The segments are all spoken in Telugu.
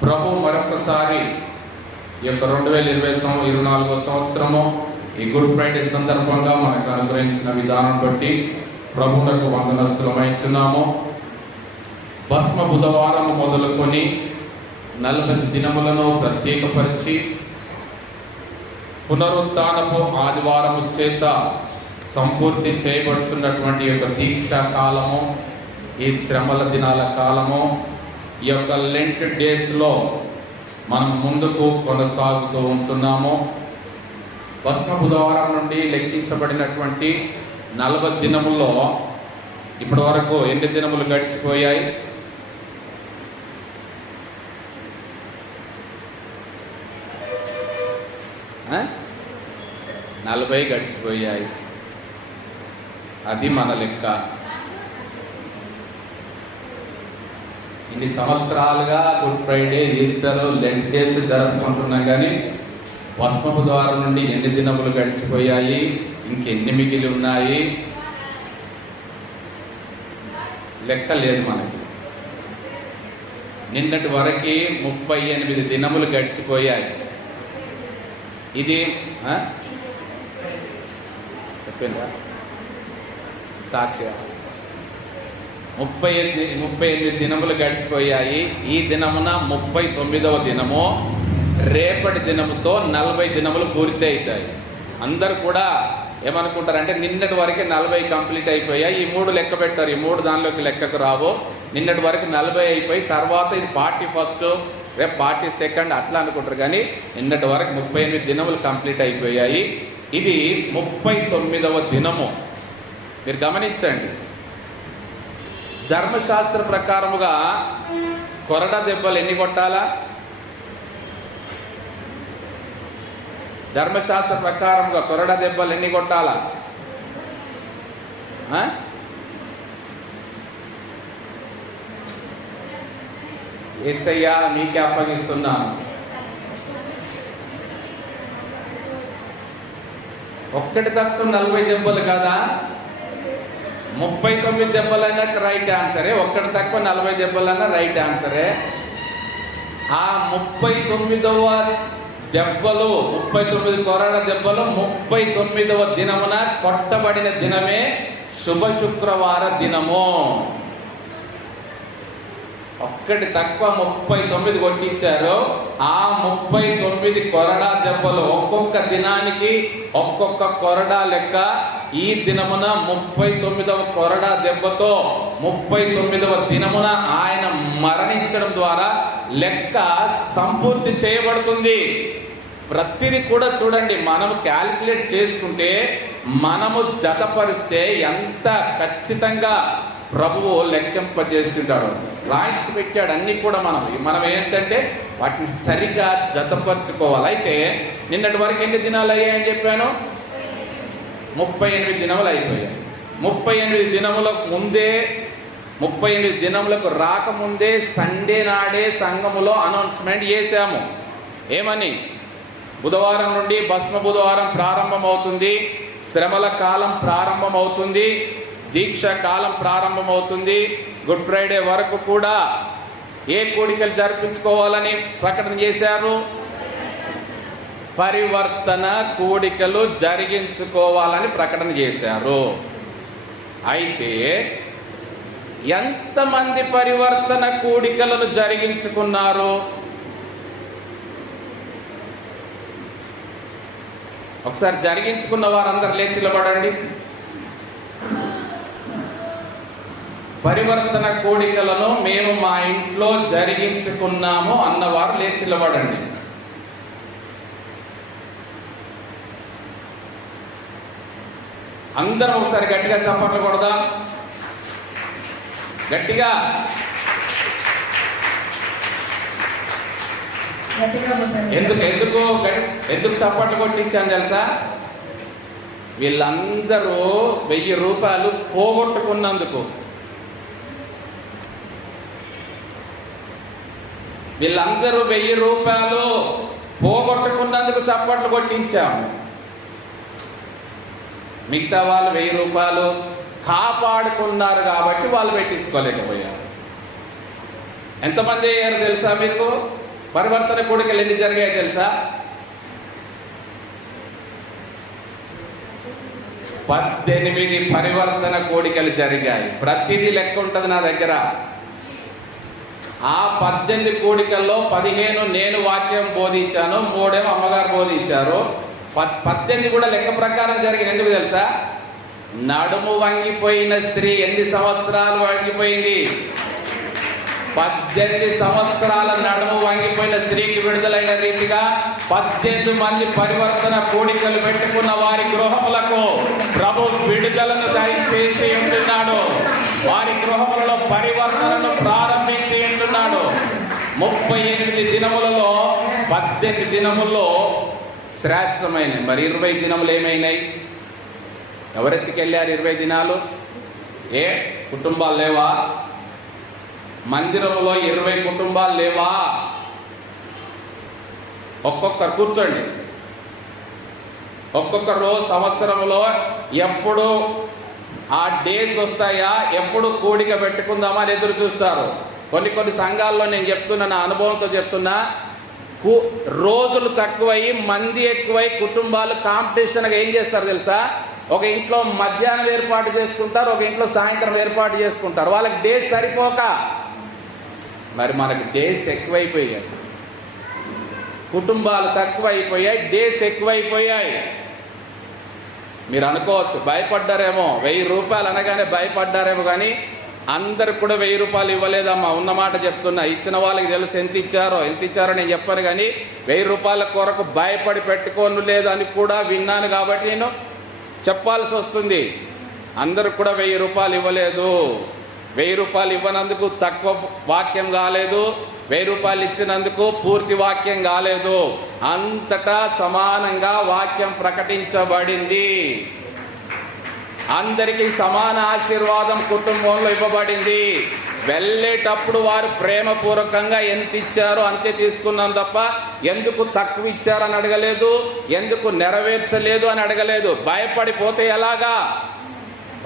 ప్రభు మరొకసారి ఈ యొక్క 2024 సంవత్సరము ఈ గుడ్ ఫ్రైడే సందర్భంగా మనకు అనుగ్రహించిన విధానం బట్టి ప్రభువునకు వందనస్తులమైచున్నాము. భస్మ బుధవారం మొదలుకొని 40 దినములను ప్రత్యేకపరిచి పునరుత్థానపు ఆదివారము చేత సంపూర్తి చేయబడుతున్నటువంటి యొక్క దీక్షా కాలము, ఈ శ్రమల దినాల కాలము, ఈ యొక్క లెంట్ డేస్లో మనం ముందుకు కొనసాగుతూ ఉంటున్నాము. భస్మ బుధవారం నుండి లెక్కించబడినటువంటి 40 దినముల్లో ఇప్పటి వరకు ఎన్ని దినములు గడిచిపోయాయి? ఆ? 40 గడిచిపోయాయి. అది మన లెక్క. ఇన్ని సంవత్సరాలుగా Good Friday, Easter, Lent days జరుపుకుంటున్నాం, కానీ భస్మ బుధవారం నుండి ఎన్ని దినములు గడిచిపోయాయి, ఇంకెన్ని మిగిలి ఉన్నాయి, లెక్క లేదు మనకి. నిన్నటి వరకు 38 దినములు గడిచిపోయాయి. ఇది చెప్పిందా సాక్షి? 38 దినములు గడిచిపోయాయి. ఈ దినమున 39వ దినము, రేపటి దినముతో 40 దినములు పూర్తి అవుతాయి. అందరు కూడా ఏమనుకుంటారంటే నిన్నటి వరకు 40 కంప్లీట్ అయిపోయాయి, ఈ 3 లెక్క పెట్టారు, ఈ 3 దానిలోకి లెక్కకు రావు. నిన్నటి వరకు 40 అయిపోయి తర్వాత ఇది 41, రేపు 42 అట్లా అనుకుంటారు, కానీ నిన్నటి వరకు 38 దినములు కంప్లీట్ అయిపోయాయి. ఇది 39వ దినము. మీరు గమనించండి, ధర్మశాస్త్ర ప్రకారముగా కొరడా దెబ్బలు ఎన్ని కొట్టాలా? ధర్మశాస్త్ర ప్రకారముగా కొరడా దెబ్బలు ఎన్ని కొట్టాలా? యేసయ్యా మీకే అప్పగిస్తున్నాను. ఒక్కటి తక్కువ 40 దెబ్బలు కదా, 39 దెబ్బలైనా రైట్ ఆన్సరే. ఒక్కటి తక్కువ 40 దెబ్బలన్నా రైట్ ఆన్సరే. ఆ 39వ దెబ్బలు, 39 కొరడ దెబ్బలు 39వ దినమున కొట్టబడిన దినమే శుభ శుక్రవార దినము. ఒక్కటి తక్కువ 39 కొట్టించారు. ఆ 39 కొరడా దెబ్బలు ఒక్కొక్క దినానికి ఒక్కొక్క కొరడా లెక్క. ఈ దినమున 39వ కొరడా దెబ్బతో 39వ దినమున ఆయన మరణించడం ద్వారా లెక్క సంపూర్తి చేయబడుతుంది. ప్రతిదీ కూడా చూడండి, మనము క్యాలిక్యులేట్ చేసుకుంటే, మనము జతపరిస్తే ఎంత ఖచ్చితంగా ప్రభువు లెక్కింపజేసింటాడు, రాయించి పెట్టాడు. అన్నీ కూడా మనం ఏంటంటే వాటిని సరిగా జతపరచుకోవాలి. అయితే నిన్నటి వరకు ఎన్ని దినాలు అయ్యాయని చెప్పాను? 38 దినములు అయిపోయాయి. 38 దినములకు ముందే, 38 దినములకు రాకముందే సండే నాడే సంఘములో అనౌన్స్మెంట్ చేశాము. ఏమని? బుధవారం నుండి భస్మ బుధవారం ప్రారంభమవుతుంది, శ్రమల కాలం ప్రారంభమవుతుంది, దీక్ష కాలం ప్రారంభమవుతుంది. గుడ్ ఫ్రైడే వరకు కూడా ఏ కోడికలు జరిపించుకోవాలని ప్రకటన చేశారు? పరివర్తన కూడికలు జరిగించుకోవాలని ప్రకటన చేశారు. అయితే ఎంతమంది పరివర్తన కూడికలను జరిగించుకున్నారు? ఒకసారి జరిగించుకున్న వారందరూ లేచి నిలబడండి. పరివర్తన కూడికలను మేము మా ఇంట్లో జరిగించుకున్నాము అన్నవారు లేచి నిలబడండి. అందరం ఒకసారి గట్టిగా చప్పట్లు కొడదాం. గట్టిగా ఎందుకు చప్పట్లు కొట్టించాను తెలుసా? వీళ్ళందరూ 1000 రూపాయలు పోగొట్టుకున్నందుకు, వీళ్ళందరూ 1000 రూపాయలు పోగొట్టుకున్నందుకు చప్పట్లు కొట్టించాము. మిగతా వాళ్ళు 1000 రూపాయలు కాపాడుకున్నారు కాబట్టి వాళ్ళు పెట్టించుకోలేకపోయారు. ఎంతమంది అయ్యారు తెలుసా మీకు? పరివర్తన కూడికలు ఎన్ని జరిగాయో తెలుసా? 18 పరివర్తన కూడికలు జరిగాయి. ప్రతిదీ లెక్క ఉంటుంది నా దగ్గర. ఆ 18 కూడికల్లో 15 నేను వాక్యం బోధించాను, 3 అమ్మగారు బోధించారు. 18 కూడా లెక్క ప్రకారం జరిగింది. ఎందుకు తెలుసా? నడుము వంగిపోయిన స్త్రీ ఎన్ని సంవత్సరాలు వంగిపోయింది? 18 సంవత్సరాల నడుము వంగిపోయిన స్త్రీకి విడుదలైన రీతిగా 18 మంది పరివర్తన కూడికలు పెట్టుకున్న వారి గృహములకు ప్రభు విడుదలను దయచేసి ఉంటున్నాడు. వారి గృహములలో పరివర్తనను ప్రారంభించి ఉంటున్నాడు. 38 దినములలో 18 దినముల్లో శ్రేష్టమైనవి. మరి 20 దినములు ఏమైనాయి? ఎవరెత్తికెళ్ళారు 20 దినాలు? కుటుంబాలు లేవా? మందిరంలో 20 కుటుంబాలు లేవా? ఒక్కొక్కరు కూర్చోండి. ఒక్కొక్కరు సంవత్సరంలో ఎప్పుడు ఆ డేస్ వస్తాయా, ఎప్పుడు కూడిక పెట్టుకుందామా అని ఎదురు చూస్తారు. కొన్ని సంఘాల్లో నేను చెప్తున్నా, నా అనుభవంతో చెప్తున్నా, రోజులు తక్కువై మంది ఎక్కువై కుటుంబాలు కాంపిటీషన్గా ఏం చేస్తారు తెలుసా? ఒక ఇంట్లో మధ్యాహ్నం ఏర్పాటు చేసుకుంటారు, ఒక ఇంట్లో సాయంత్రం ఏర్పాటు చేసుకుంటారు. వాళ్ళకి డేస్ సరిపోక, మరి మనకి డేస్ ఎక్కువైపోయాయి. కుటుంబాలు తక్కువైపోయాయి, డేస్ ఎక్కువైపోయాయి. మీరు అనుకోవచ్చు భయపడ్డారేమో, 1000 రూపాయలు అనగానే భయపడ్డారేమో, కానీ అందరికి కూడా 1000 రూపాయలు ఇవ్వలేదమ్మా. ఉన్నమాట చెప్తున్నా. ఇచ్చిన వాళ్ళకి తెలుసు ఎంత ఇచ్చారో నేను చెప్పాను. కానీ 1000 రూపాయల కొరకు భయపడి పెట్టుకోను లేదు అని కూడా విన్నాను. కాబట్టి నేను చెప్పాల్సి వస్తుంది. అందరికి కూడా 1000 రూపాయలు ఇవ్వలేదు. 1000 రూపాయలు ఇవ్వనందుకు తక్కువ వాక్యం కాలేదు, 1000 రూపాయలు ఇచ్చినందుకు పూర్తి వాక్యం కాలేదు. అంతటా సమానంగా వాక్యం ప్రకటించబడింది. అందరికీ సమాన ఆశీర్వాదం కుటుంబంలో ఇవ్వబడింది. వెళ్ళేటప్పుడు వారు ప్రేమపూర్వకంగా ఎంత ఇచ్చారో అంతే తీసుకున్నాం తప్ప ఎందుకు తక్కువ ఇచ్చారని అడగలేదు, ఎందుకు నెరవేర్చలేదు అని అడగలేదు. భయపడిపోతే ఎలాగా?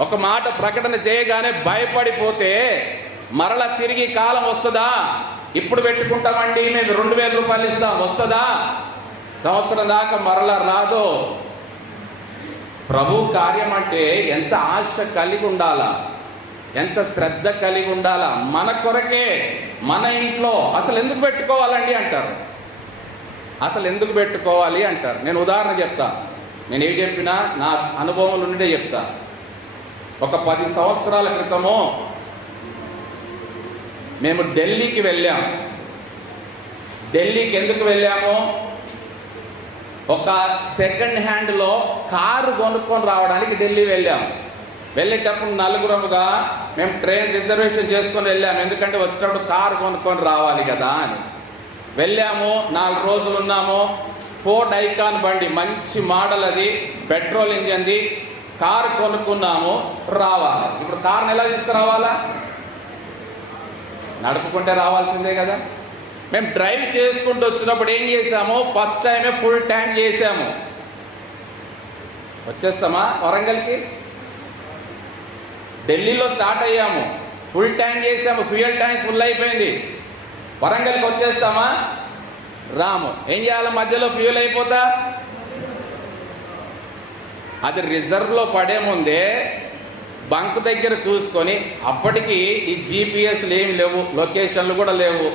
ఒక మాట ప్రకటన చేయగానే భయపడిపోతే మరలా తిరిగి కాలం వస్తుందా? ఇప్పుడు పెట్టుకుంటామండి, మేము 2000 రూపాయలు ఇస్తాం, వస్తుందా? సంవత్సరం దాకా మరలా రాదు. ప్రభు కార్యం అంటే ఎంత ఆశ కలిగి ఉండాలా, ఎంత శ్రద్ధ కలిగి ఉండాలా. మన కొరకే మన ఇంట్లో అసలు ఎందుకు పెట్టుకోవాలండి అంటారు. అసలు ఎందుకు పెట్టుకోవాలి అంటారు. నేను ఉదాహరణ చెప్తా. నేను ఏం చెప్పినా నా అనుభవం నుండే చెప్తా. ఒక 10 సంవత్సరాల క్రితము మేము ఢిల్లీకి వెళ్ళాం. ఢిల్లీకి ఎందుకు వెళ్ళాము? ఒక సెకండ్ హ్యాండ్లో కారు కొనుక్కొని రావడానికి ఢిల్లీ వెళ్ళాం. వెళ్ళేటప్పుడు నలుగురముగా మేము ట్రైన్ రిజర్వేషన్ చేసుకొని వెళ్ళాము. ఎందుకంటే వచ్చేటప్పుడు కారు కొనుక్కొని రావాలి కదా అని వెళ్ళాము. 4 రోజులు ఉన్నాము. ఫోర్డ్ ఐకాన్ బండి, మంచి మోడల్, అది పెట్రోల్ ఇంజన్ది. కారు కొనుక్కున్నాము, రావాలి. ఇప్పుడు కారుని ఎలా తీసుకురావాలా? నడుపుకుంటే రావాల్సిందే కదా. మేము డ్రైవ్ చేసుకుంటూ వచ్చినప్పుడు ఏం చేసాము? ఫస్ట్ టైమే ఫుల్ ట్యాంక్ చేసాము. వచ్చేస్తామా వరంగల్కి? ఢిల్లీలో స్టార్ట్ అయ్యాము, ఫుల్ ట్యాంక్ చేసాము, ఫ్యూయల్ ట్యాంక్ ఫుల్ అయిపోయింది. వరంగల్కి వచ్చేస్తామా? రాము. ఏం చేయాలి? మధ్యలో ఫ్యూయల్ అయిపోతా అది రిజర్వ్లో పడే ముందే బంక్ దగ్గర చూసుకొని, అప్పటికి ఈ జీపీఎస్లు ఏమి లేవు, లొకేషన్లు కూడా లేవు,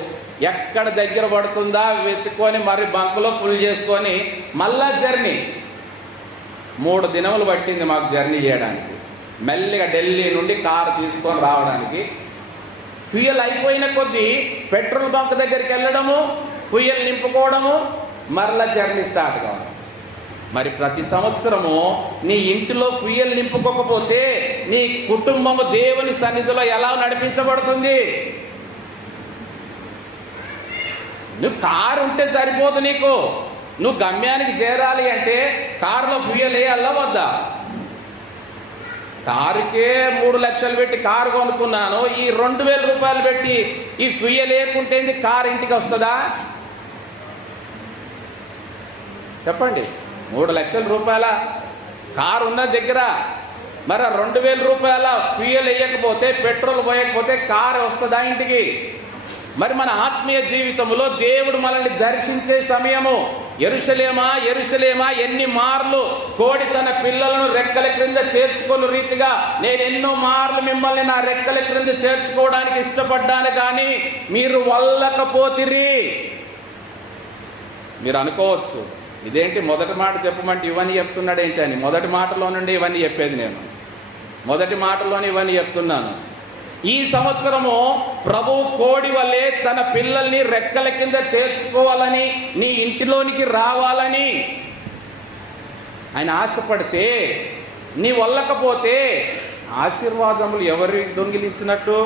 ఎక్కడ దగ్గర పడుతుందా వెతుక్కొని మరి బంకులో ఫుల్ చేసుకొని మళ్ళా జర్నీ. 3 దినములు పట్టింది మాకు జర్నీ చేయడానికి. మెల్లిగా ఢిల్లీ నుండి కారు తీసుకొని రావడానికి. ఫ్యూయల్ అయిపోయిన కొద్దీ పెట్రోల్ బంక్ దగ్గరికి వెళ్ళడము, ఫ్యూయల్ నింపుకోవడము, మరలా జర్నీ స్టార్ట్ కావడం. మరి ప్రతి సంవత్సరము నీ ఇంటిలో ఫ్యూయల్ నింపుకోకపోతే నీ కుటుంబము దేవుని సన్నిధిలో ఎలా నడిపించబడుతుంది? నువ్వు కారు ఉంటే సరిపోదు. నువ్వు గమ్యానికి చేరాలి అంటే కారులో ఫ్యూయల్ వేయాలా వద్దా? కారుకే 3 లక్షలు పెట్టి కారు కొనుక్కున్నాను, ఈ 2000 రూపాయలు పెట్టి ఈ ఫ్యూయల్ వేయకుంటే కారు ఇంటికి వస్తుందా? చెప్పండి. 3 లక్షల రూపాయల కారు ఉన్న దగ్గర మరి 2000 రూపాయల ఫ్యూయల్ వేయకపోతే, పెట్రోల్ పోయకపోతే కారు వస్తుందా ఇంటికి? మరి మన ఆత్మీయ జీవితంలో దేవుడు మనల్ని దర్శించే సమయము, యెరూషలేమా యెరూషలేమా ఎన్ని మార్లు కోడి తన పిల్లలను రెక్కల క్రింద చేర్చుకున్న రీతిగా నేను ఎన్నో మార్లు మిమ్మల్ని నా రెక్కల క్రింద చేర్చుకోవడానికి ఇష్టపడ్డాను, కానీ మీరు వల్లకపోతిరి. మీరు అనుకోవచ్చు, ఇదేంటి మొదటి మాట చెప్పమంటే ఇవన్నీ చెప్తున్నాడు ఏంటి అని. మొదటి మాటలో నుండి ఇవన్నీ చెప్పేది నేను, మొదటి మాటలోనే ఇవన్నీ చెప్తున్నాను. ఈ సంవత్సరము ప్రభు కోడి వల్లే తన పిల్లల్ని రెక్కల కింద చేర్చుకోవాలని, నీ ఇంటిలోనికి రావాలని ఆయన ఆశపడితే, నీ వల్లకపోతే ఆశీర్వాదములు ఎవరు దొంగిలించినట్టు?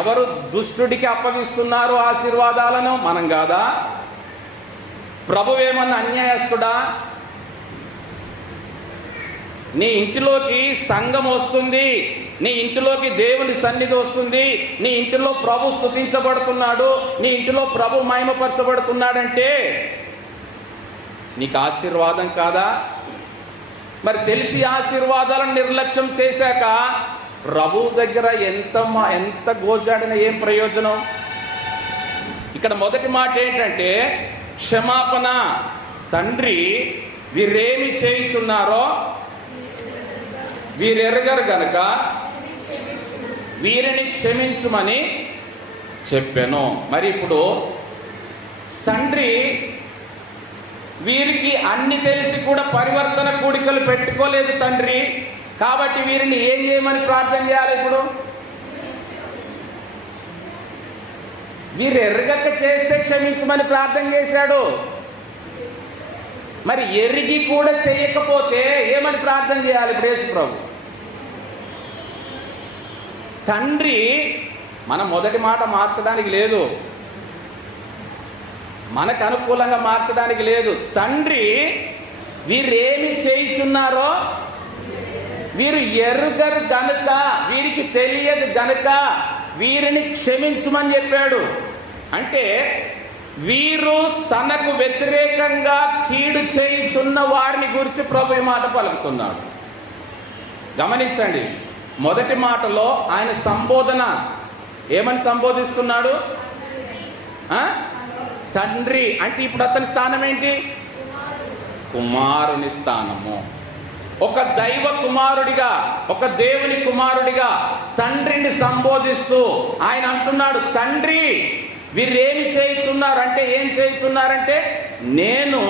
ఎవరు దుష్టుడికి అప్పగిస్తున్నారు ఆశీర్వాదాలను? మనం కాదా? ప్రభువేమన్నా అన్యాయస్తుడా? నీ ఇంటిలోకి సంఘం వస్తుంది, నీ ఇంటిలోకి దేవుని సన్నిధి వస్తుంది, నీ ఇంటిలో ప్రభు స్తుతించబడుతున్నాడు, నీ ఇంటిలో ప్రభు మహిమపరచబడుతున్నాడంటే నీకు ఆశీర్వాదం కాదా? మరి తెలిసి ఆశీర్వాదాలను నిర్లక్ష్యం చేశాక ప్రభు దగ్గర ఎంత గోజాడిన ఏం ప్రయోజనం? ఇక్కడ మొదటి మాట ఏంటంటే క్షమాపణ. తండ్రి, వీరేమి చేయుచున్నారో వీరెరగరు గనుక వీరిని క్షమించుమని చెప్పాను. మరి ఇప్పుడు తండ్రి వీరికి అన్ని తెలిసి కూడా పరివర్తన కూడికలు పెట్టుకోలేదు తండ్రి. కాబట్టి వీరిని ఏం చేయమని ప్రార్థన చేయాలి? ఇప్పుడు వీరు ఎరగక చేస్తే క్షమించమని ప్రార్థన చేశాడు. మరి ఎరిగి కూడా చేయకపోతే ఏమని ప్రార్థన చేయాలి ఇప్పుడు యేసు ప్రభు? తండ్రి, మనం మొదటి మాట మార్చడానికి లేదు, మనకు అనుకూలంగా మార్చడానికి లేదు. తండ్రి, వీరేమి చేయుచున్నారో వీరు ఎరుగరు గనుక, వీరికి తెలియదు గనుక వీరిని క్షమించమని చెప్పాడు. అంటే వీరు తనకు వ్యతిరేకంగా కీడు చేయుచున్న వారిని గురించి ప్రభు ఈ మాట పలుకుతున్నాడు. గమనించండి, మొదటి మాటలో ఆయన సంబోధన ఏమని సంబోధిస్తున్నాడు? తండ్రి అంటే ఇప్పుడు అతని స్థానం ఏంటి? కుమారుని స్థానము. ఒక దైవ కుమారుడిగా, ఒక దేవుని కుమారుడిగా తండ్రిని సంబోధిస్తూ ఆయన అంటున్నాడు, తండ్రి వీరేమి చేయుచున్నారంటే, ఏం చేయుచున్నారంటే నేను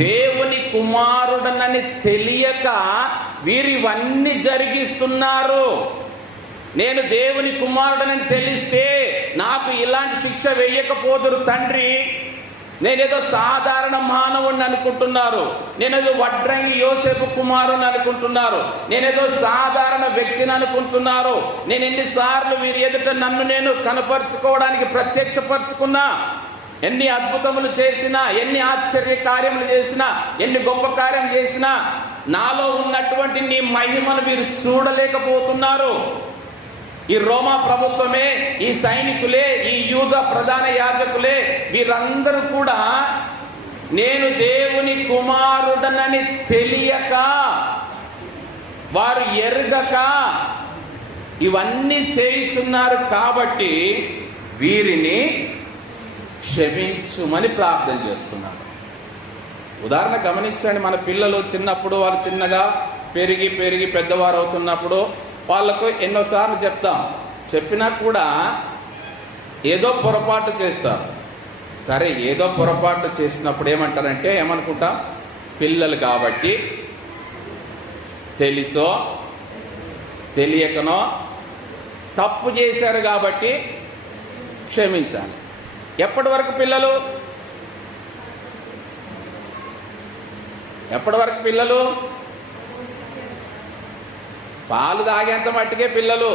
దేవుని కుమారుడనని తెలియక వీరివన్నీ జరిగిస్తున్నారు. నేను దేవుని కుమారుడనని తెలిస్తే నాకు ఇలాంటి శిక్ష వేయకపోదురు తండ్రి. నేనేదో సాధారణ మానవుడిని అనుకుంటున్నారు, నేనేదో వడ్రంగి యోసేపు కుమారుని అనుకుంటున్నారు, నేనేదో సాధారణ వ్యక్తిని అనుకుంటున్నారు. నేను ఎన్నిసార్లు వీరి ఎదుట నన్ను నేను కనపరుచుకోవడానికి ప్రత్యక్షపరుచుకున్నా, ఎన్ని అద్భుతములు చేసినా, ఎన్ని ఆశ్చర్య కార్యములు చేసినా, ఎన్ని గొప్ప కార్యం చేసినా నాలో ఉన్నటువంటి నీ మహిమను వీరు చూడలేకపోతున్నారు. ఈ రోమా ప్రభుత్వమే, ఈ సైనికులే, ఈ యూద ప్రధాన యాజకులే, వీరందరూ కూడా నేను దేవుని కుమారుడనని తెలియక, వారు ఎరుగక ఇవన్నీ చేయుచున్నారు. కాబట్టి వీరిని క్షమించుమని ప్రార్థన చేస్తున్నాను. ఉదాహరణ గమనించండి, మన పిల్లలు చిన్నప్పుడు వాళ్ళు చిన్నగా పెరిగి పెరిగి పెద్దవారు అవుతున్నప్పుడు వాళ్ళకు ఎన్నోసార్లు చెప్తాం, చెప్పినా కూడా ఏదో పొరపాటు చేస్తారు. సరే, ఏదో పొరపాటు చేసినప్పుడు ఏమంటారంటే, ఏమనుకుంటాం, పిల్లలు కాబట్టి తెలుసో తెలియకనో తప్పు చేశారు కాబట్టి క్షమించాలి. ఎప్పటి వరకు పిల్లలు? ఎప్పటి వరకు పిల్లలు? పాలు తాగేంత మట్టుకే పిల్లలు.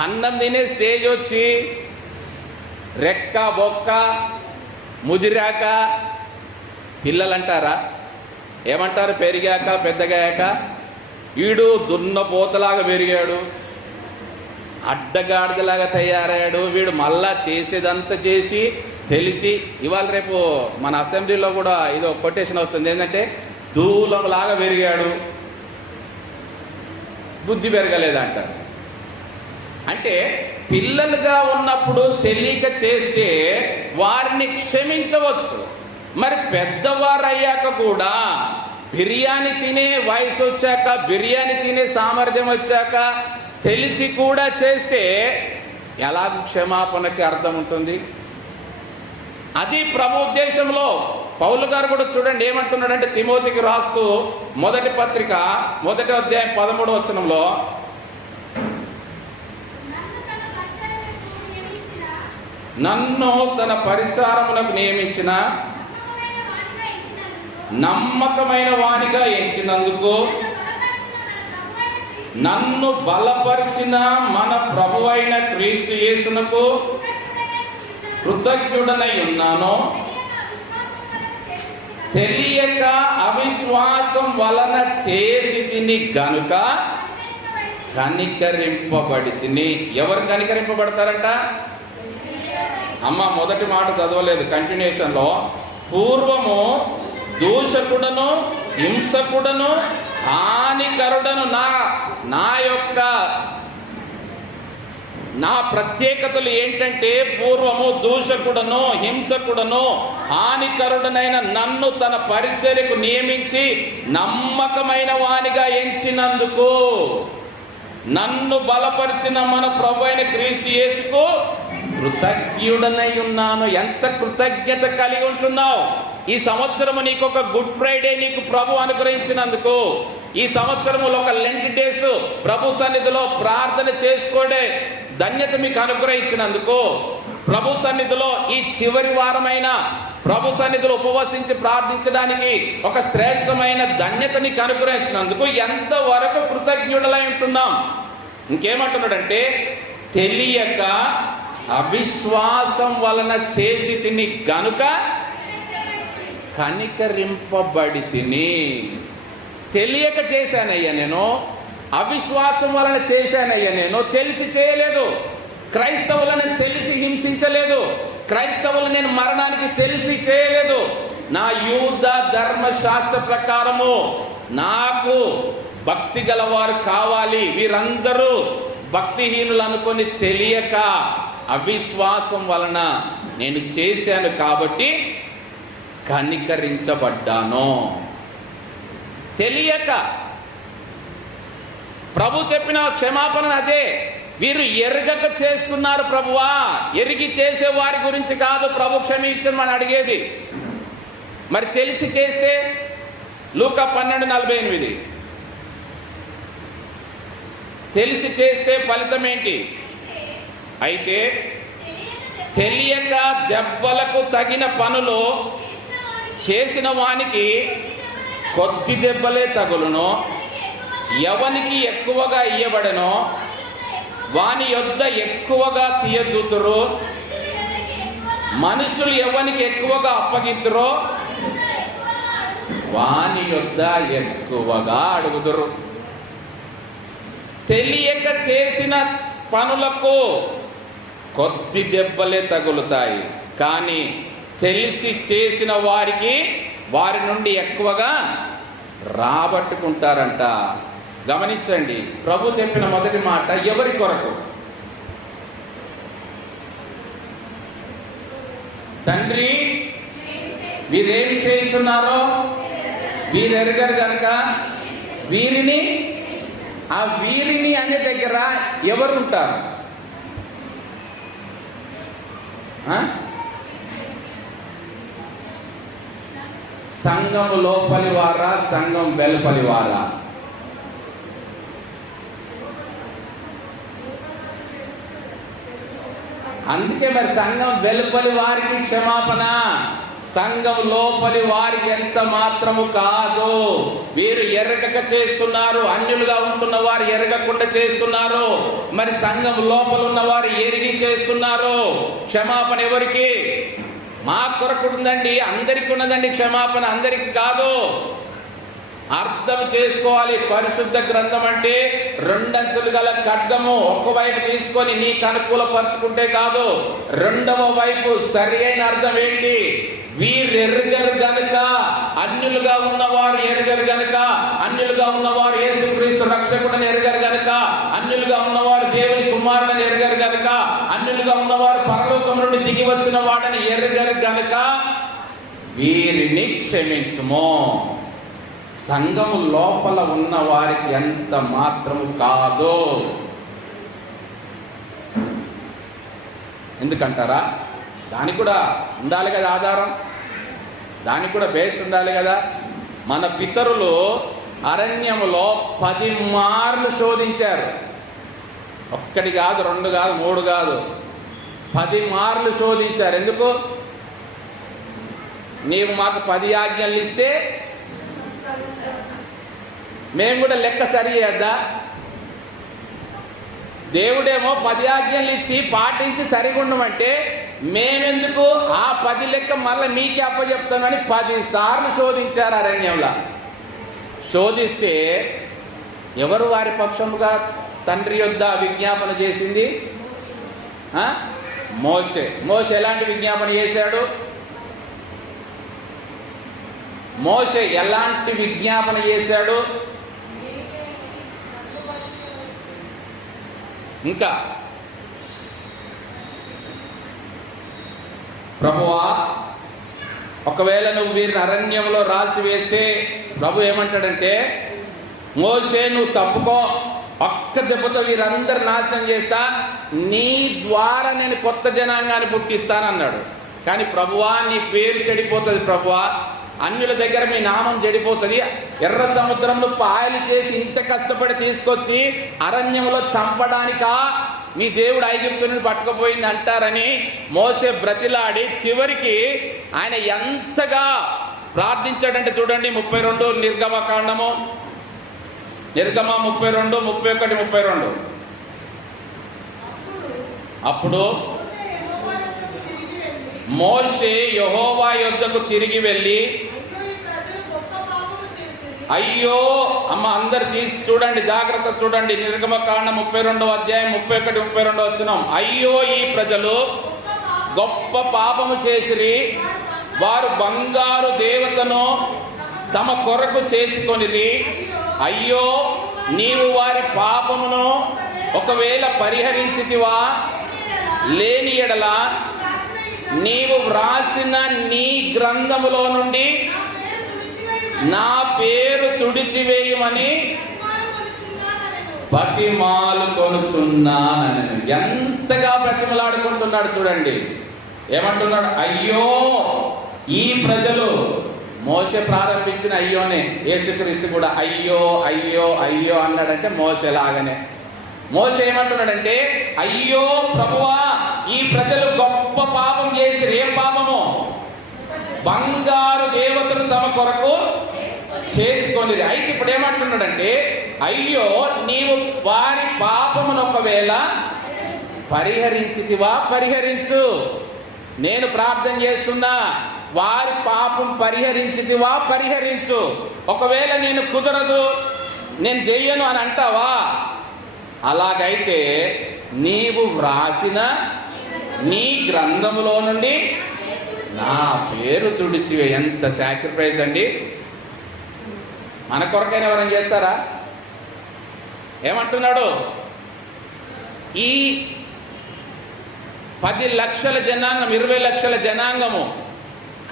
అన్నం తినే స్టేజ్ వచ్చి రెక్క బొక్క ముదిరాక పిల్లలు అంటారా? ఏమంటారు? పెరిగాక పెద్దగాయాక వీడు దున్నపోతలాగా పెరిగాడు, అడ్డగాడిదలాగా తయారయ్యాడు, వీడు మళ్ళా చేసేదంతా చేసి తెలిసి. ఇవాళ రేపు మన అసెంబ్లీలో కూడా ఇదో కొటేషన్ వస్తుంది, ఏంటంటే దూలంలాగా పెరిగాడు, బుద్ధి పెరగలేదంటారు. అంటే పిల్లలుగా ఉన్నప్పుడు తెలియక చేస్తే వారిని క్షమించవచ్చు. మరి పెద్దవారు అయ్యాక కూడా బిర్యానీ తినే వయసు వచ్చాక, బిర్యానీ తినే సామర్థ్యం వచ్చాక తెలిసి కూడా చేస్తే ఎలాగ క్షమాపణకి అర్థం ఉంటుంది? అది ప్రభు ఉద్దేశంలో. పౌలు గారు కూడా చూడండి ఏమంటున్నాడంటే, తిమోతికి రాస్తూ మొదటి పత్రిక 1వ అధ్యాయం 13వ వచనంలో, నన్ను తన పరిచారమునకు నియమించిన నమ్మకమైన వానిగా ఎంచినందుకు, నన్ను బలపరిచిన మన ప్రభువైన క్రీస్తు యేసునకు కృతజ్ఞుడనై ఉన్నాను. తెలియక అవిశ్వాసం వలన చేసి తిని గనుక కనికరింపబడి తిని. ఎవరు కనికరింపబడతారంట? అమ్మ మొదటి మాట చదవలేదు, కంటిన్యూషన్లో, పూర్వము దూషకుడను హింసకుడను హానికరుడను నా ప్రత్యేకతలు ఏంటంటే, పూర్వము దూషకుడను హింసకుడను హానికరుడనైన నన్ను తన పరిచర్యకు నియమించి నమ్మకమైన వానిగా ఎంచినందుకు, నన్ను బలపరిచిన మన ప్రభువైన క్రీస్తు యేసుకు కృతజ్ఞుడనై ఉన్నాను. ఎంత కృతజ్ఞత కలిగి ఉంటున్నావు? ఈ సంవత్సరము నీకు ఒక గుడ్ ఫ్రైడే నీకు ప్రభు అనుగ్రహించినందుకు, ఈ సంవత్సరములో ఒక లెంట్ డేస్ ప్రభు సన్నిధిలో ప్రార్థన చేసుకోడే ధన్యత మీకు అనుగ్రహించినందుకు, ప్రభు సన్నిధిలో ఈ చివరి వారమైన ప్రభు సన్నిధిలో ఉపవసించి ప్రార్థించడానికి ఒక శ్రేష్టమైన ధన్యత నీకు అనుగ్రహించినందుకు ఎంతవరకు కృతజ్ఞుడలై ఉంటున్నాం. ఇంకేమంటున్నాడంటే, తెలియక అవిశ్వాసం వలన చేసి తిని గనుక కనికరింపబడి తిని. తెలియక చేశానయ్యా నేను, అవిశ్వాసం వలన చేశానయ్యా నేను, తెలిసి చేయలేదు. క్రైస్తవులను తెలిసి హింసించలేదు, క్రైస్తవులు నేను మరణానికి తెలిసి చేయలేదు. నా యూద ధర్మశాస్త్ర ప్రకారము నాకు భక్తి గలవారు కావాలి, వీరందరూ భక్తిహీనులు అనుకొని తెలియక అవిశ్వాసం వలన నేను చేశాను కాబట్టి కనికరించబడ్డాను. తెలియక ప్రభు చెప్పిన క్షమాపణ అదే. వీరు ఎరగక చేస్తున్నారు ప్రభువా, ఎరిగి చేసే వారి గురించి కాదు ప్రభు క్షమించమని అడిగేది. మరి తెలిసి చేస్తే లూకా 12:48, తెలిసి చేస్తే ఫలితం ఏంటి? అయితే తెలియక దెబ్బలకు తగిన పనులు చేసిన వానికి కొద్ది దెబ్బలే తగులును. ఎవనికి ఎక్కువగా ఇయ్యబడనో వాని యొద్ద ఎక్కువగా తీయజూతురు. మనుషులు ఎవనికి ఎక్కువగా అప్పగిద్దురో వాని యొద్ద ఎక్కువగా అడుగుదురు. తెలియక చేసిన పనులకు కొద్ది దెబ్బలే తగులుతాయి, కానీ తెలిసి చేసిన వారికి వారి నుండి ఎక్కువగా రాబట్టుకుంటారంట. గమనించండి, ప్రభు చెప్పిన మొదటి మాట ఎవరి కొరకు? తండ్రి వీరేమి చేయించున్నారో వీరెరగరు కనుక వీరిని, ఆ వీరిని అనే దగ్గర ఎవరు ఉంటారు? సంఘం లోపలి వారా, సంఘం వెలుపలి వారా? అందుకే మరి సంఘం వెలుపలి వారికి క్షమాపణ, సంఘం లోపలి వారికి ఎంత మాత్రము కాదు. వీరు ఎరగక చేస్తున్నారు, అన్యులుగా ఉంటున్న వారు ఎరగకుండా చేస్తున్నారు. మరి సంఘం లోపల ఉన్న వారు ఎరిగి చేస్తున్నారు. క్షమాపణ ఎవరికి? మా కొరకు ఉందండి, అందరికి ఉన్నదండి క్షమాపణ, అందరికి కాదు. అర్థం చేసుకోవాలి. పరిశుద్ధ గ్రంథం అంటే రెండంచులు గల ఖడ్గము. ఒకవైపు తీసుకొని నీకు అనుకూలపరుచుకుంటే కాదు, రెండవ వైపు సరి అయిన అర్థం ఏంటి? వీరు ఎరుగరు గనుక అన్యులుగా ఉన్నవారు ఎరుగరు గనుక, అన్యులుగా ఉన్నవారు యేసుక్రీస్తు రక్షకుడని ఎరుగరు గనుక, అన్యులుగా ఉన్నవారు దేవుని కుమారుడని ఎరుగరు గనుక, అన్యులుగా ఉన్నవారు పరలోకం నుండి దిగి వచ్చిన వాడని ఎరుగరు గనుక వీరిని క్షమించుము. సంఘము లోపల ఉన్న వారికి ఎంత మాత్రము కాదు. ఎందుకంటారా? దానికి కూడా ఉండాలి కదా ఆధారం, దానికి కూడా బేస్ ఉండాలి కదా. మన పితరులు అరణ్యములో 10 మార్లు శోధించారు. 1 కాదు, 2 కాదు, 3 కాదు, 10 మార్లు శోధించారు. ఎందుకు? నీవు మాకు 10 ఆజ్ఞలు ఇస్తే మేము కూడా లెక్క సరి చేద్దా? దేవుడేమో 10 ఆజ్ఞలు ఇచ్చి పాటించి సరిగుండమంటే మేమెందుకు ఆ 10 లెక్క మళ్ళీ మీకే అప్పచెప్తామని 10 సార్లు శోధించారు అరణ్యంలో. శోధిస్తే ఎవరు వారి పక్షముగా తండ్రి యొద్ద విజ్ఞాపన చేసింది? మోషే. మోషే ఎలాంటి విజ్ఞాపన చేశాడు? మోషే ఎలాంటి విజ్ఞాపన చేశాడు? ఇంకా ప్రభువా, ఒకవేళ నువ్వు వీరిని అరణ్యంలో రాల్చివేస్తే, ప్రభు ఏమంటాడంటే, మోషే నువ్వు తప్పుకో, ఒక్క దెబ్బతో వీరందరు నాశనం చేస్తా, నీ ద్వారా నేను కొత్త జనాంగాన్ని పుట్టిస్తానన్నాడు. కానీ ప్రభువా నీ పేరు చెడిపోతుంది, ప్రభువా అన్యుల దగ్గర మీ నామం చెడిపోతుంది. ఎర్ర సముద్రంలో పాయలు చేసి ఇంత కష్టపడి తీసుకొచ్చి అరణ్యంలో చంపడానికా మీ దేవుడు ఐగుప్తుని పట్టుకుపోయింది అంటారని మోషే బ్రతిలాడి చివరికి ఆయన ఎంతగా ప్రార్థించాడంటే చూడండి. 32 నిర్గమకాండము, నిర్గమ 32, 31, 32. అప్పుడు మోషే యెహోవా యొద్దకు తిరిగి వెళ్ళి, అయ్యో అమ్మ అందరు తీసి చూడండి, జాగ్రత్త చూడండి. నిర్గమకాండం 32వ అధ్యాయం 31, 32 వచనం. అయ్యో ఈ ప్రజలు గొప్ప పాపము చేసిరి, వారు బంగారు దేవతను తమ కొరకు చేసుకొనిరి. అయ్యో నీవు వారి పాపమును ఒకవేళ పరిహరించితివా, లేని ఎడల నీవు వ్రాసిన నీ గ్రంథములో నుండి నా పేరు తుడిచివేయమని బతిమాలు కొనుచున్నానని. ఎంతగా బ్రతిమలాడుకుంటున్నాడు చూడండి. ఏమంటున్నాడు? అయ్యో ఈ ప్రజలు. మోషే ప్రారంభించిన అయ్యోనే. యేసుక్రీస్తు కూడా అయ్యో అయ్యో అయ్యో అన్నాడంటే మోషేలాగానే. మోషే ఏమంటున్నాడంటే, అయ్యో ప్రభువా ఈ ప్రజలు గొప్ప పాపం చేసి, ఏం పాపము? బంగారు దేవతను తమ కొరకు చేసుకొని. అయితే ఇప్పుడు ఏమంటున్నాడంటే, అయ్యో నీవు వారి పాపమును ఒకవేళ పరిహరించితివా, పరిహరించు. నేను ప్రార్థన చేస్తున్నా, వారి పాపం పరిహరించితివా, పరిహరించు. ఒకవేళ నేను కుదరదు, నేను చెయ్యను అని అంటావా, అలాగైతే నీవు వ్రాసిన నీ గ్రంథములో నుండి నా పేరు తుడిచివే. ఎంత సాక్రిఫైస్ అండి! మన కొరకైనా ఎవరైనా చేస్తారా? ఏమంటున్నాడు? ఈ 10 లక్షల జనాంగం, 20 లక్షల జనాంగము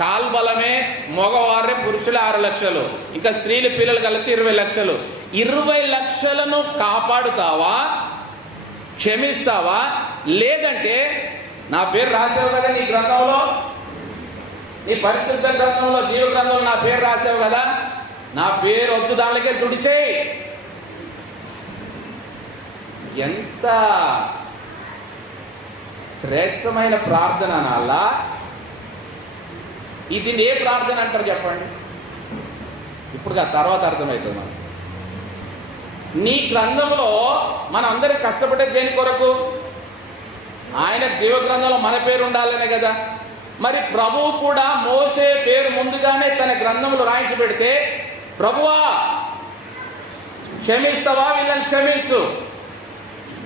కాల్బలమే, మగవారే పురుషులు 6 లక్షలు, ఇంకా స్త్రీలు పిల్లలు కలిపి 20 లక్షలు. 20 లక్షలను కాపాడుతావా, క్షమిస్తావా? లేదంటే నా పేరు రాసావు కదా నీ గ్రంథంలో, నీ పరిశుద్ధ గ్రంథంలో, జీవ గ్రంథంలో నా పేరు రాసావు కదా, నా పేరు వద్దు, దానికే తుడిచేయి. ఎంత శ్రేష్టమైన ప్రార్థన అనాలా? ఇది ఏ ప్రార్థన అంటారు చెప్పండి? ఇప్పుడు తర్వాత అర్థమవుతుంది మనకు. నీ గ్రంథంలో మనం అందరికి కష్టపడేది దేని కొరకు? ఆయన జీవ గ్రంథంలో మన పేరు ఉండాలనే కదా. మరి ప్రభువు కూడా మోషే పేరు ముందుగానే తన గ్రంథంలో రాయించి పెడితే ప్రభువా క్షమిస్తావా, వీళ్ళని క్షమించు,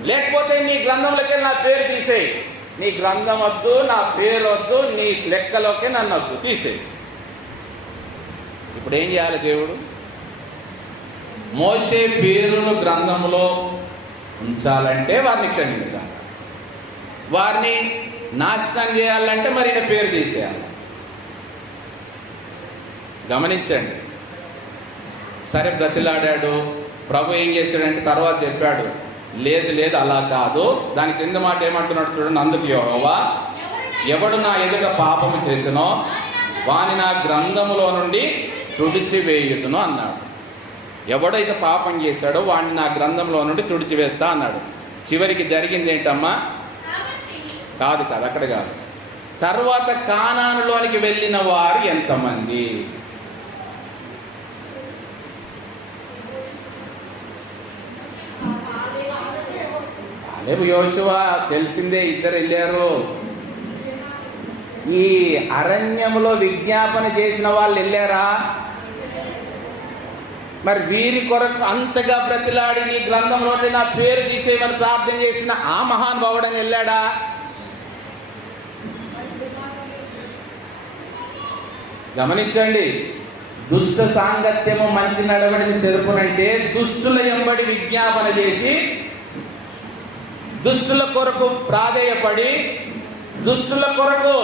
లేకపోతే నీ గ్రంథంలోకి నా పేరు తీసేయి, నీ గ్రంథం వద్దు, నా పేరు వద్దు, నీ లెక్కలోకి నన్ను వద్దు, తీసేయి. ఇప్పుడు ఏం చేయాలి దేవుడు? మోషే పేరును గ్రంథంలో ఉంచాలంటే వారిని క్షమించాలి, వారిని నాశనం చేయాలంటే మరి ఈయన పేరు తీసేయాలి. గమనించండి. సరే బ్రతిలాడాడు, ప్రభు ఏం చేశాడంటే తర్వాత చెప్పాడు, లేదు లేదు అలా కాదు, దాని కింద మాట ఏమంటున్నాడు చూడండి. అందుకు యెహోవా, ఎవడు నా ఎదుట పాపము చేసినో వాని నా గ్రంథములో నుండి తుడిచివేయుదును అన్నాడు. ఎవడైతే పాపం చేశాడో వాడిని నా గ్రంథంలో నుండి తుడిచివేస్తా అన్నాడు. చివరికి జరిగింది ఏంటమ్మా? కాదు కాదు, అక్కడ కాదు. తర్వాత కానానులోనికి వెళ్ళిన వారు ఎంతమంది? యోషువ తెలిసిందే, ఇద్దరు వెళ్ళారు. ఈ అరణ్యంలో విజ్ఞాపన చేసిన వాళ్ళు వెళ్ళారా? మరి వీరి కొరకు అంతగా బ్రతిలాడి నీ గ్రంథంలో నా పేరు తీసేయమని ప్రార్థన చేసిన ఆ మహానుభావుడని వెళ్ళాడా? గమనించండి. దుష్ట సాంగత్యము మంచి నడవడిని చెరుపునంటే దుష్టుల ఎంబడి విజ్ఞాపన చేసి దుష్టుల కొరకు ప్రాధేయపడి దుష్టుల కొరకు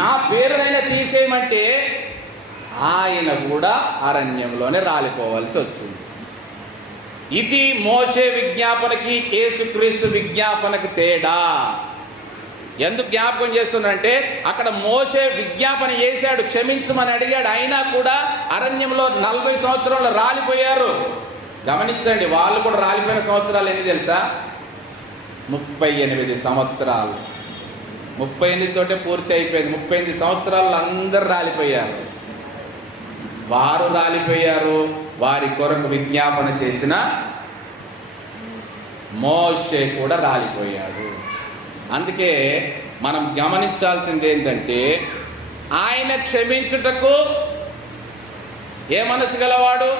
నా పేరునైనా తీసేయమంటే ఆయన కూడా అరణ్యంలోనే రాలిపోవాల్సి వచ్చింది. ఇది మోషే విజ్ఞాపనకి యేసుక్రీస్తు విజ్ఞాపనకు తేడా. ఎందుకు జ్ఞాపకం చేస్తున్నారంటే అక్కడ మోషే విజ్ఞాపన చేశాడు, క్షమించమని అడిగాడు, అయినా కూడా అరణ్యంలో 40 సంవత్సరాలు రాలిపోయారు. గమనించండి, వాళ్ళు కూడా రాలిపోయిన సంవత్సరాలు ఎన్ని తెలుసా? 38 సంవత్సరాలు. 38 తోటే పూర్తి అయిపోయింది. 38 సంవత్సరాలు అందరు రాలిపోయారు. వారు రాలిపోయారు, వారి కొరకు విజ్ఞాపన చేసిన మోషే కూడా రాలిపోయాడు. అందుకే మనం గమనించాల్సింది ఏంటంటే ఆయన క్షమించుటకు ఏ మనసు గలవాడు?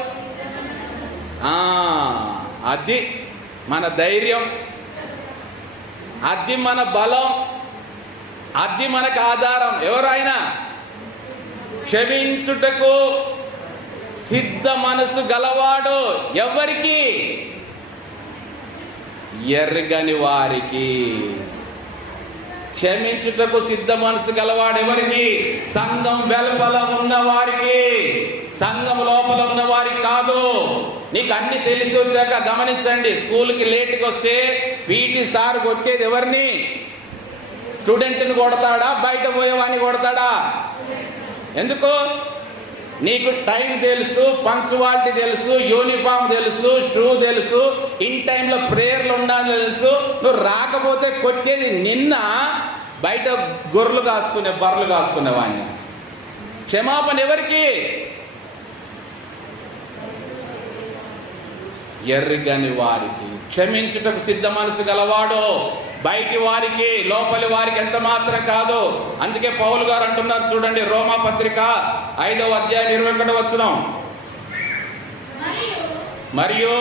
అది మన ధైర్యం, అది మన బలం, అది మనకు ఆధారం. ఎవరైనా క్షమించుటకు సిద్ధ మనసు గలవాడు. ఎవరికి? ఎరగని వారికి. క్షమించుటకు సిద్ధ మనసు గలవాడు ఎవరికి? సంఘం వెలుపల ఉన్న వారికి, సంఘం లోపల ఉన్న వారికి కాదు. నీకు అన్ని తెలిసి వచ్చాక గమనించండి. స్కూల్కి లేట్కి వస్తే పీటీ సార్ కొట్టేది ఎవరిని? స్టూడెంట్ని కొడతాడా, బయట పోయేవాడిని కొడతాడా? ఎందుకు? నీకు టైం తెలుసు, పంక్చువాలిటీ తెలుసు, యూనిఫామ్ తెలుసు, షూ తెలుసు, ఇన్ టైంలో ప్రేయర్లు ఉండాలని తెలుసు. నువ్వు రాకపోతే కొట్టేది నిన్న, బయట గొర్రెలు కాసుకునే బర్రెలు కాసుకునేవాడిని. క్షమాపణ ఎవరికి? ఎర్రిగని వారికి. క్షమించుటకు సిద్ధ మనసు గలవాడు బయటి వారికి, లోపలి వారికి ఎంత మాత్రం కాదు. అందుకే పౌలు గారు అంటున్నారు చూడండి, రోమా పత్రిక 5వ అధ్యాయం 21వ వచనం, మరియు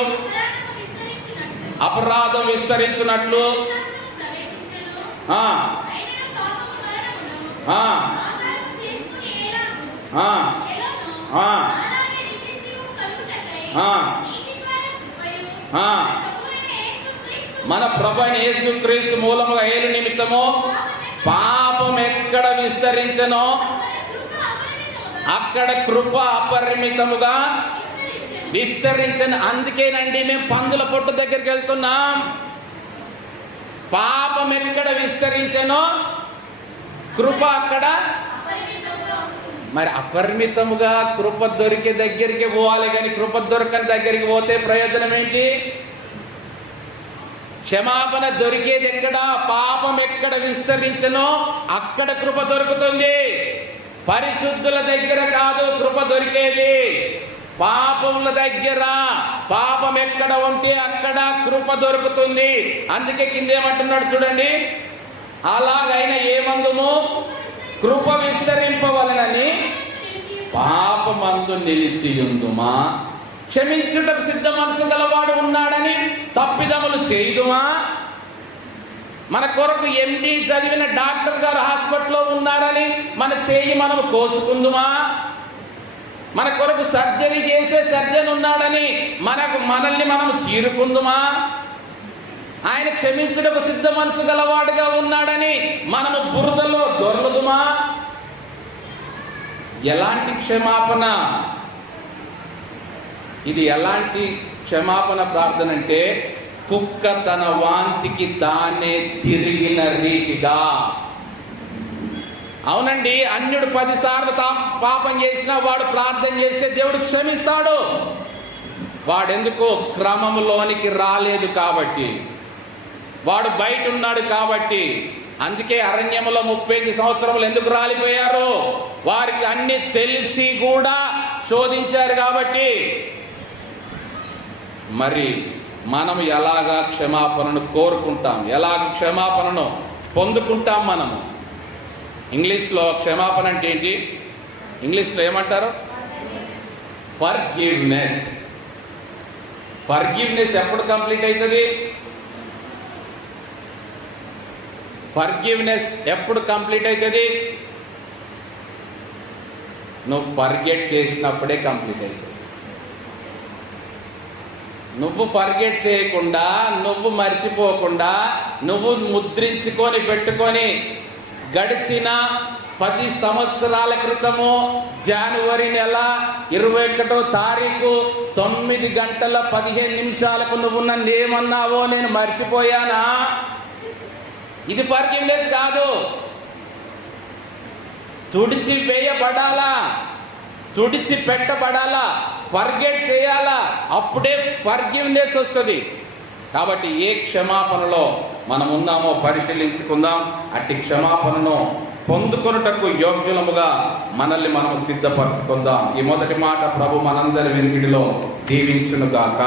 అపరాధం విస్తరించినట్లు మన ప్రభువైన యేసుక్రీస్తు మూలముగా ఏలు నిమిత్తము పాపం ఎక్కడ విస్తరించనో అక్కడ కృప అపరిమితముగా విస్తరించను. అందుకేనండి మేము పందుల పొట్టు దగ్గరికి వెళ్తున్నాం. పాపం ఎక్కడ విస్తరించనో కృప అక్కడ. మరి అపరిమితముగా కృప దొరికే దగ్గరికి పోవాలి, కానీ కృప దొరకని దగ్గరికి పోతే ప్రయోజనం ఏంటి? క్షమాపణ దొరికేది ఎక్కడ? పాపం ఎక్కడ విస్తరించనో అక్కడ కృప దొరుకుతుంది. పరిశుద్ధుల దగ్గర కాదు కృప దొరికేది, పాపముల దగ్గర. పాపం ఎక్కడ ఉంటే అక్కడ కృప దొరుకుతుంది. అందుకే కిందేమంటున్నాడు చూడండి, అలాగైనా ఏమందుము కృప విస్తరింపవలనని పాపమందు నిలిచియుందుమా, క్షమించుటకు సిద్ధ మనసు గలవాడు ఉన్నాడని తప్పిదములు చేయుదుమా, మన కొరకు ఎండి చదివిన డాక్టర్ గారు హాస్పిటల్లో ఉన్నారని మన చేయి మనం కోసుకుందుమా, మన కొరకు సర్జరీ చేసే సర్జన్ ఉన్నాడని మనల్ని మనం చీరుకుందుమా, ఆయన క్షమించుటకు సిద్ధ మనసు గలవాడుగా ఉన్నాడని మనము బురదలో దొర్లుదుమా? ఎలాంటి క్షమాపణ ఇది? ఎలాంటి క్షమాపణ ప్రార్థన అంటే కుక్క తన వాంతికి తానే తిరిగిన రీతిగా. అవునండి, అన్యుడు 10 సార్లు పాపం చేసినా వాడు ప్రార్థన చేస్తే దేవుడు క్షమిస్తాడు. వాడెందుకు? క్రమంలోనికి రాలేదు కాబట్టి, వాడు బయట ఉన్నాడు కాబట్టి. అందుకే అరణ్యములో 35 సంవత్సరములు ఎందుకు రాలిపోయారు? వారికి అన్ని తెలిసి కూడా శోధించారు కాబట్టి. మరి మనం ఎలాగా క్షమాపణను కోరుకుంటాం, ఎలాగ క్షమాపణను పొందుకుంటాం మనము? ఇంగ్లీష్లో క్షమాపణ అంటే ఏంటి? ఇంగ్లీష్లో ఏమంటారు? ఫర్గివ్నెస్. ఫర్గివ్నెస్ ఎప్పుడు కంప్లీట్ అవుతుంది? ఫర్గివ్నెస్ ఎప్పుడు కంప్లీట్ అవుతుంది? నువ్వు ఫర్గెట్ చేసినప్పుడే కంప్లీట్ అవుతుంది. నువ్వు ఫర్గెట్ చేయకుండా, నువ్వు మర్చిపోకుండా, నువ్వు ముద్రించుకొని పెట్టుకొని గడిచిన 10 సంవత్సరాల క్రితము జనవరి నెల 21వ తారీఖు 9:15 నువ్వు నన్ను ఏమన్నావో నేను మర్చిపోయానా? ఇది ఫర్గివ్నెస్ కాదు. తుడిచి వేయబడాలా, తుడిచి పెట్టబడాలా, ఫర్గెట్ చేయాలా, అప్పుడే ఫర్గివ్నెస్ వస్తుంది. కాబట్టి ఏ క్షమాపణలో మనం ఉన్నామో పరిశీలించుకుందాం. అట్టి క్షమాపణను పొందుకొనుటకు యోగ్యులముగా మనల్ని మనం సిద్ధపరచుకుందాం. ఈ మొదటి మాట ప్రభు మనందరి వినికిడిలో దీవించునుగాక.